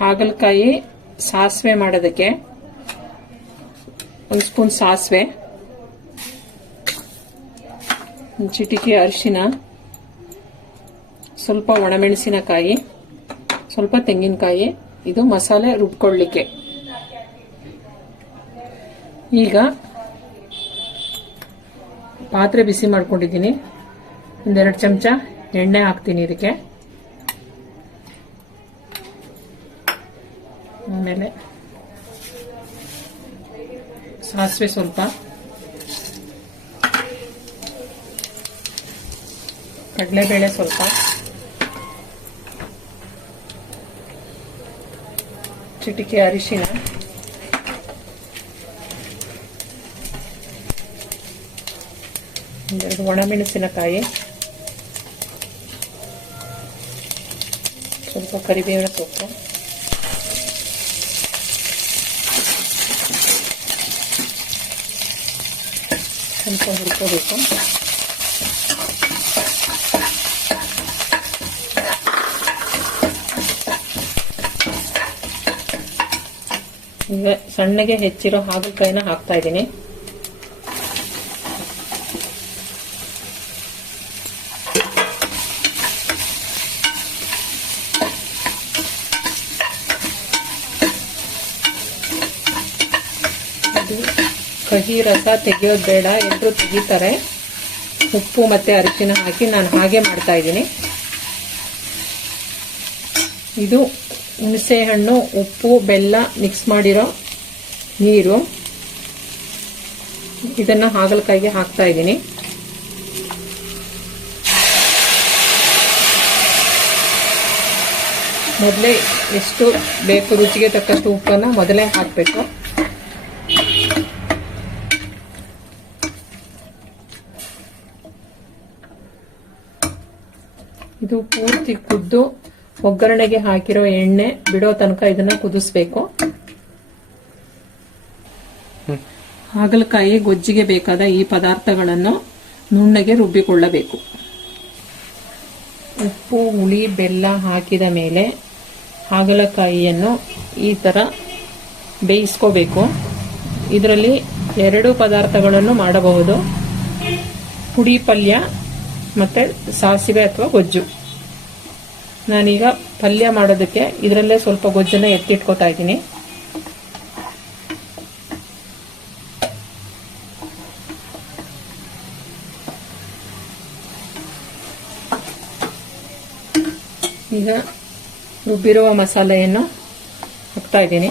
ಹಾಗಲಕಾಯಿ ಸಾಸಿವೆ ಮಾಡೋದಕ್ಕೆ 1 ಸ್ಪೂನ್ ಸಾಸಿವೆ, ಚಿಟಿಕೆ ಅರಿಶಿನ, ಸ್ವಲ್ಪ ಒಣಮೆಣಸಿನಕಾಯಿ, ಸ್ವಲ್ಪ ತೆಂಗಿನಕಾಯಿ. ಇದು ಮಸಾಲೆ ರುಬ್ಕೊಳ್ಳಿಕ್ಕೆ. ಈಗ ಪಾತ್ರೆ ಬಿಸಿ ಮಾಡ್ಕೊಂಡಿದ್ದೀನಿ. 1-2 ಚಮಚ ಎಣ್ಣೆ ಹಾಕ್ತೀನಿ ಇದಕ್ಕೆ. ಆಮೇಲೆ ಸಾಸಿವೆ ಸ್ವಲ್ಪ, ಕಡಲೆಬೇಳೆ ಸ್ವಲ್ಪ, ಚಿಟಿಕೆ ಅರಿಶಿನ, ಒಂದೆರಡು ಒಣಮೆಣಸಿನಕಾಯಿ, ಸ್ವಲ್ಪ ಕರಿಬೇವಿನ ಸೊಪ್ಪು, ಸ್ವಲ್ಪ ಹುರ್ಕೋಬೇಕು. ಈಗ ಸಣ್ಣಗೆ ಹೆಚ್ಚಿರೋ ಹಾಗಲಕಾಯಿನ ಹಾಕ್ತಾ ಇದ್ದೀನಿ. ಕಹಿ ರಸ ತೆಗೆಯೋದು ಬೇಡ, ಎಲ್ಲರೂ ತೆಗಿತಾರೆ. ಉಪ್ಪು ಮತ್ತೆ ಅರಿಶಿನ ಹಾಕಿ ನಾನು ಹಾಗೆ ಮಾಡ್ತಾ ಇದ್ದೀನಿ. ಇದು ಹುಣಸೆ ಹಣ್ಣು, ಉಪ್ಪು, ಬೆಲ್ಲ ಮಿಕ್ಸ್ ಮಾಡಿರೋ ನೀರು. ಇದನ್ನ ಹಾಗಲಕಾಯಿಗೆ ಹಾಕ್ತಾ ಇದ್ದೀನಿ. ಮೊದಲೇ ಎಷ್ಟು ಬೇಕು ರುಚಿಗೆ ತಕ್ಕಷ್ಟು ಉಪ್ಪನ್ನ ಮೊದಲೇ ಹಾಕಬೇಕು. ಇದು ಪೂರ್ತಿ ಕುದ್ದು ಒಗ್ಗರಣೆಗೆ ಹಾಕಿರೋ ಎಣ್ಣೆ ಬಿಡೋ ತನಕ ಇದನ್ನ ಕುದಿಸ್ಬೇಕು. ಹಾಗಲಕಾಯಿ ಗೊಜ್ಜಿಗೆ ಬೇಕಾದ ಈ ಪದಾರ್ಥಗಳನ್ನು ನುಣ್ಣಗೆ ರುಬ್ಬಿಕೊಳ್ಳಬೇಕು. ಉಪ್ಪು, ಹುಳಿ, ಬೆಲ್ಲ ಹಾಕಿದ ಮೇಲೆ ಹಾಗಲಕಾಯಿಯನ್ನು ಈ ತರ ಬೇಯಿಸ್ಕೋಬೇಕು. ಇದರಲ್ಲಿ 2 ಪದಾರ್ಥಗಳನ್ನು ಮಾಡಬಹುದು, ಪುಡಿ ಪಲ್ಯ ಮತ್ತೆ ಸಾಸಿವೆ ಅಥವಾ ಗೊಜ್ಜು. ನಾನೀಗ ಪಲ್ಯ ಮಾಡೋದಕ್ಕೆ ಇದರಲ್ಲೇ ಸ್ವಲ್ಪ ಗೊಜ್ಜನ್ನ ಎತ್ತಿಟ್ಕೋತಾ ಇದ್ದೀನಿ. ಈಗ ರುಬ್ಬಿರುವ ಮಸಾಲೆಯನ್ನು ಹಾಕ್ತಾ ಇದ್ದೀನಿ.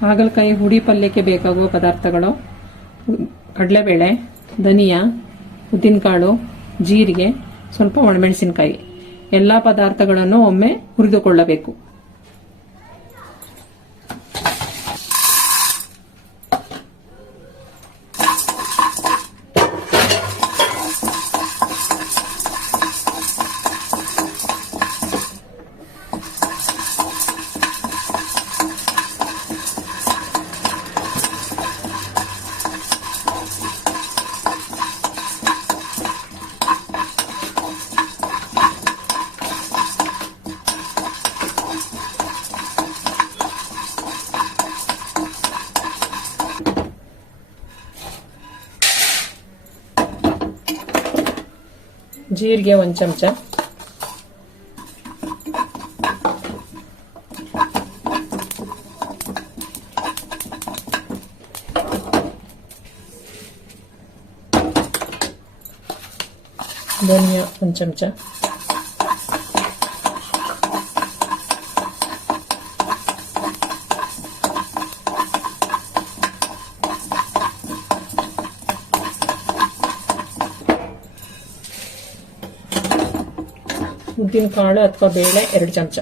ಹಾಗಲಕಾಯಿ ಹುಡಿ ಪಲ್ಯಕ್ಕೆ ಬೇಕಾಗುವ ಪದಾರ್ಥಗಳು: ಕಡಲೆಬೇಳೆ, ಧನಿಯಾ, ಉದ್ದಿನಕಾಳು, ಜೀರಿಗೆ, ಸ್ವಲ್ಪ ಒಣಮೆಣಸಿನಕಾಯಿ. ಎಲ್ಲ ಪದಾರ್ಥಗಳನ್ನು ಒಮ್ಮೆ ಹುರಿದುಕೊಳ್ಳಬೇಕು. ಜೀರಿಗೆ 1 ಚಮಚ, ಧನಿಯಾ 1 ಚಮಚ, ಉದ್ದಿನ ಕಾಳು ಅಥವಾ ಬೇಳೆ 2 ಚಮಚ.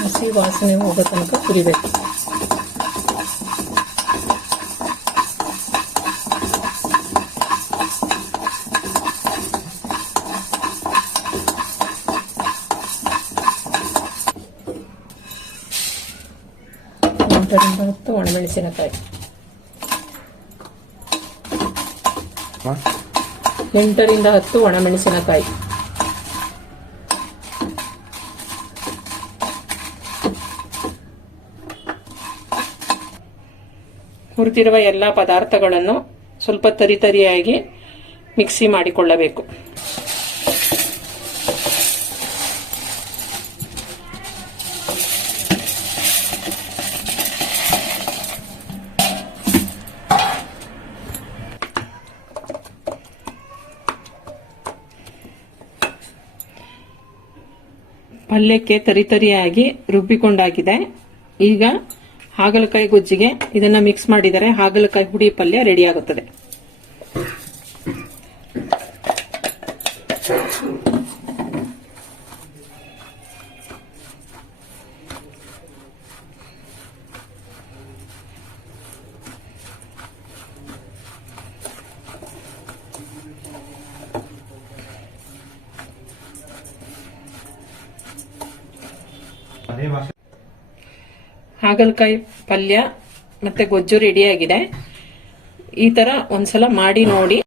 ಹಸಿ ವಾಸನೆ ಹೋಗೋ ತನಕ ಹುರಿಬೇಕು. ರಿಂದ 10 ಒಣಮೆಣಸಿನಕಾಯಿ, 8 ರಿಂದ 10 ಒಣಮೆಣಸಿನಕಾಯಿ, ಹುರಿದಿರುವ ಎಲ್ಲ ಪದಾರ್ಥಗಳನ್ನು ಸ್ವಲ್ಪ ತರಿತರಿಯಾಗಿ ಮಿಕ್ಸಿ ಮಾಡಿಕೊಳ್ಳಬೇಕು. ಪಲ್ಯಕ್ಕೆ ತರಿತರಿಯಾಗಿ ರುಬ್ಬಿಕೊಂಡಾಗಿದೆ. ಈಗ ಹಾಗಲಕಾಯಿ ಗೊಜ್ಜಿಗೆ ಇದನ್ನ ಮಿಕ್ಸ್ ಮಾಡಿದರೆ ಹಾಗಲಕಾಯಿ ಹುಡಿ ಪಲ್ಯ ರೆಡಿ ಆಗುತ್ತದೆ. ಹಾಗಲಕಾಯಿ ಪಲ್ಯ ಮತ್ತೆ ಗೊಜ್ಜು ರೆಡಿಯಾಗಿದೆ. ಈ ತರ ಒಂದ್ಸಲ ಮಾಡಿ ನೋಡಿ.